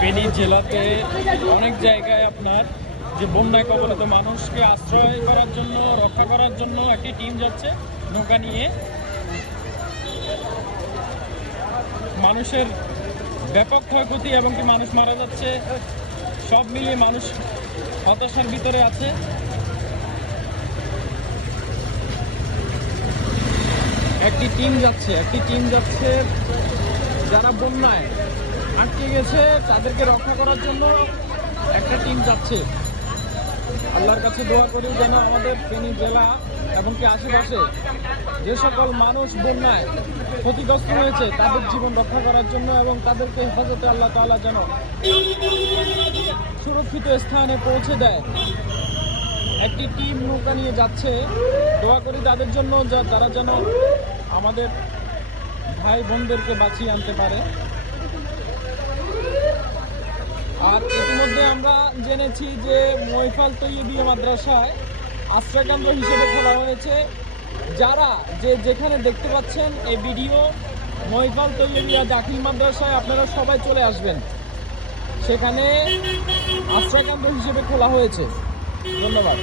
ফেনী জেলাতে অনেক জায়গায় আপনার যে বন্যায় কবলিত মানুষকে আশ্রয় করার জন্য, রক্ষা করার জন্য একটি টিম যাচ্ছে, নৌকা নিয়ে। মানুষের ব্যাপক ক্ষয়ক্ষতি এবং কি মানুষ মারা যাচ্ছে, সব মিলিয়ে মানুষ হতাশার ভিতরে আছে। একটি টিম যাচ্ছে, একটি টিম যাচ্ছে যারা বন্যায় আটকে গেছে, তাদেরকে রক্ষা করার জন্য একটা টিম যাচ্ছে। আল্লাহর কাছে দোয়া করি যেন আমাদের ফেনী জেলা এবং কি আশেপাশে যে সকল মানুষ বন্যায় ক্ষতিগ্রস্ত হয়েছে, তাদের জীবন রক্ষা করার জন্য এবং তাদেরকে হেফাজতে আল্লাহ তাআলা যেন সুরক্ষিত স্থানে পৌঁছে দেয়। একটি টিম নৌকা নিয়ে যাচ্ছে। দোয়া করি তাদের জন্য যা তারা যেন আমাদের ভাই বোনদেরকে বাঁচিয়ে আনতে পারে। আর ইতিমধ্যে আমরা জেনেছি যে মৈফাল তৈয়বিয়া মাদ্রাসায় আশ্রয়কেন্দ্র হিসেবে খোলা হয়েছে। যারা যে যেখানে দেখতে পাচ্ছেন এই ভিডিও, মৈফাল তৈয়বিয়া দাখিল মাদ্রাসায় আপনারা সবাই চলে আসবেন। সেখানে আশ্রয়কেন্দ্র হিসেবে খোলা হয়েছে। ধন্যবাদ।